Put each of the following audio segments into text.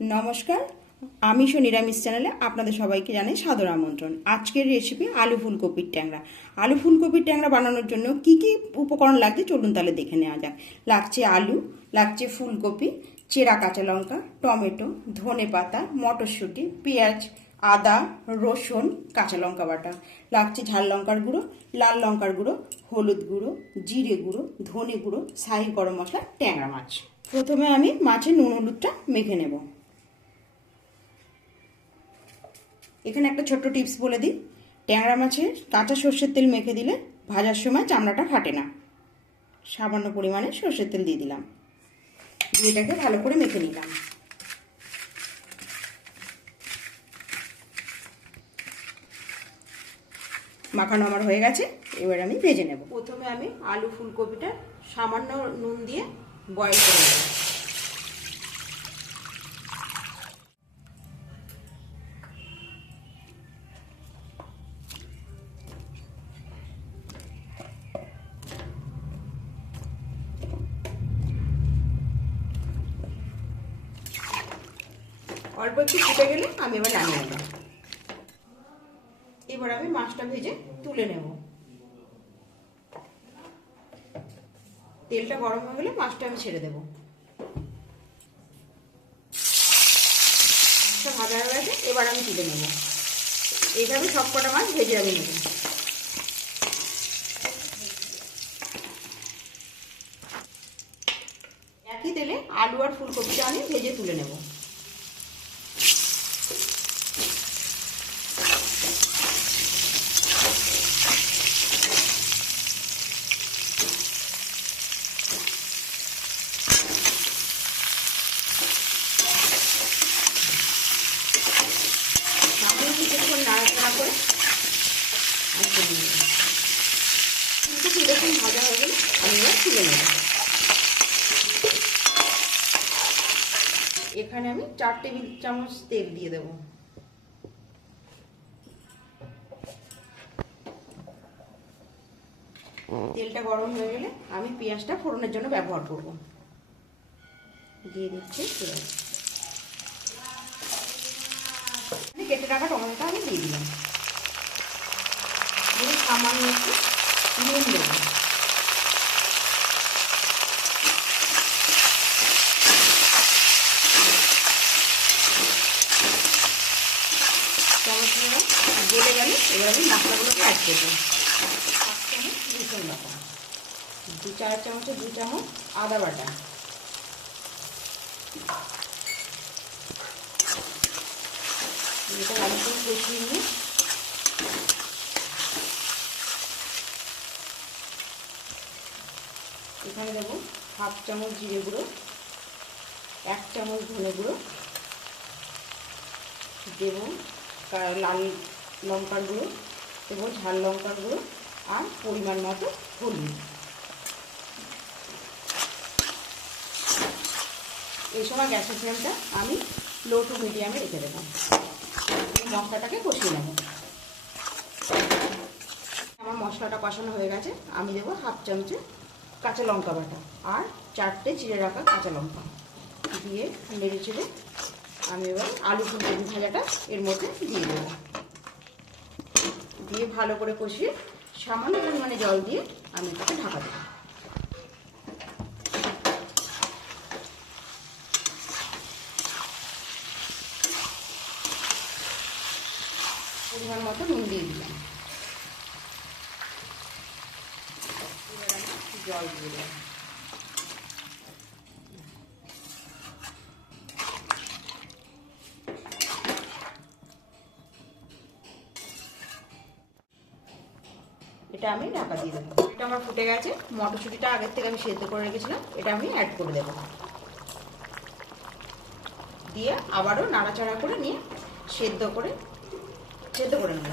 নমস্কার, আমিষ ও নিরামিষ চ্যানেলে আপনাদের সবাইকে জানাই সাদর আমন্ত্রণ। আজকের রেসিপি আলু ফুলকপির ট্যাংরা। আলু ফুলকপির ট্যাংরা বানানোর জন্য কি কি উপকরণ লাগছে চলুন তাহলে দেখে নেওয়া যাক। লাগছে আলু, লাগছে ফুলকপি, চেরা কাঁচা লঙ্কা, টমেটো, ধনেপাতা, মটরশুঁটি, পেঁয়াজ, আদা, রসুন, কাঁচা লঙ্কা বাটা। লাগছে ঝাল লঙ্কার গুঁড়ো, লাল লঙ্কার গুঁড়ো, হলুদ গুঁড়ো, জিরে গুঁড়ো, ধনে গুঁড়ো, শাহি গরম মশলা, ট্যাংরা মাছ। প্রথমে আমি মাছের নুন হলুদটা মেখে নেব। এখানে একটা ছোট্ট টিপস বলে দিই, ট্যাংরা মাছে কাঁচা সর্ষের তেল মেখে দিলে ভাজার সময় চামড়াটা ফাটে না। সামান্য পরিমাণে সর্ষের তেল দিয়ে দিলাম, দিয়ে এটাকে ভালো করে মেখে নিলাম। মাখানো আমার হয়ে গেছে, এবার আমি ভেজে নেব। প্রথমে আমি আলু ফুলকপিটা সামান্য নুন দিয়ে বয়েল করে নেব। অল্প একটু ফুটে গেলে আমি এবার নামিয়ে নেব। এবার আমি মাছটা ভেজে তুলে নেব। তেলটা গরম হয়ে গেলে মাছটা আমি ছেড়ে দেব। মাছটা ভাজা হয়ে গেছে, এবার আমি তুলে নেব। এইভাবে সব কটা মাছ ভেজে আমি নেব। একই তেলে আলু আর ফুলকপিটা আমি ভেজে তুলে নেব। কিছুক্ষণ নাড়াচাড়া করে কিন্তু এরকম ভাজা হয়ে গেলে আমি এবার তুলে নেব। এখানে আমি 4 টেবিল চামচ তেল দিয়ে দেব। তেলটা গরম হয়ে গেলে আমি পেঁয়াজটা ফোড়নের জন্য ব্যবহার করব। দিয়ে দিচ্ছি পেঁয়াজ, কেটে রাখা টমেটোটা আমি দিয়ে দিলাম। দিয়ে সামান্য একটু নুন দেবো। টমেটোটা গলে গেলে এবার আমি মশলাগুলোকে অ্যাড করবো। 1 চামচ রসুন বাটা, 4 চামচে 2 চামচ আদা বাটা, এটা ভালো করে কষিয়ে নিয়ে এখানে দেবো 1/2 চামচ জিরে গুঁড়ো, 1 চামচ ধনে গুঁড়ো, দেব লাল লঙ্কার গুঁড়ো, দেবো ঝাল লঙ্কার গুঁড়ো আর পরিমাণ মতো হলুদ। এই সময় গ্যাসের ফ্লেমটা আমি লো টু মিডিয়ামে রেখে দেবো। মশলাটাকে কষিয়ে নেব। আমার মশলাটা কষানো হয়ে গেছে, আমি দেবো 1/2 চামচে কাঁচা লঙ্কা বাটা আর 4টে চিড়ে রাখা কাঁচা লঙ্কা দিয়ে নেড়ে চেড়ে আমি এবার আলু ফুলকপি ভাজাটা এর মধ্যে দিয়ে দেবো। দিয়ে ভালো করে কষিয়ে সামান্য পরিমাণে জল দিয়ে আমি এটাকে ঢাকা দেবো। পরিমাণ মতো নুন দিয়ে দিলাম, এবার আমি জল দিয়ে দিলাম। এটা আমি ঢাকা দিয়ে দেবো। এটা আমার ফুটে গেছে। মটরশুঁটিটা আগের থেকে আমি সেদ্ধ করে রেখেছিলাম, এটা আমি অ্যাড করে দেবো। দিয়ে আবারও নাড়াচাড়া করে নিয়ে সেদ্ধ করে নেব।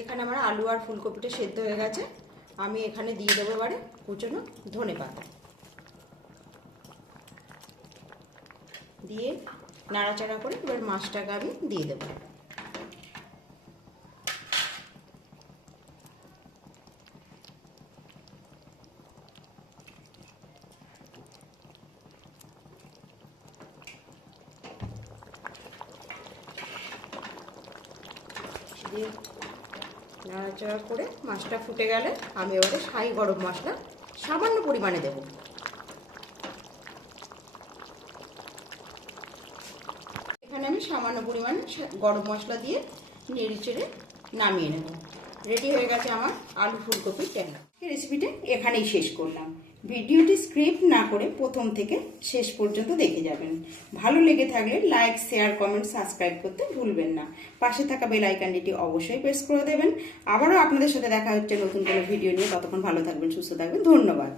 এখানে আমার আলু আর ফুলকপিটা সেদ্ধ হয়ে গেছে, আমি এখানে দিয়ে দেবো এবারে কুচনো ধনেপাতা, দিয়ে নাড়াচাড়া করে এবার মাছটাকে আমি দিয়ে দেবো। দিয়ে নাড়াচাড়া করে মাছটা ফুটে গেলে আমি এবারে শাহি গরম মশলা সামান্য পরিমাণে দেব। এখানে আমি সামান্য পরিমাণে গরম মশলা দিয়ে নেড়ে চেড়ে নামিয়ে নেব। রেডি হয়ে গেছে আমার আলু ফুলকপির ট্যাংরা। রেসিপিটা এখানেই শেষ করলাম। ভিডিওটি স্ক্রিপ্ট না করে প্রথম থেকে শেষ পর্যন্ত দেখে যাবেন। ভালো লেগে থাকলে লাইক, শেয়ার, কমেন্ট, সাবস্ক্রাইব করতে ভুলবেন না। পাশে থাকা বেল আইকনটি অবশ্যই প্রেস করে দেবেন। আবারও আপনাদের সাথে দেখা হচ্ছে নতুন কোনো ভিডিও নিয়ে। ততক্ষণ ভালো থাকবেন, সুস্থ থাকবেন। ধন্যবাদ।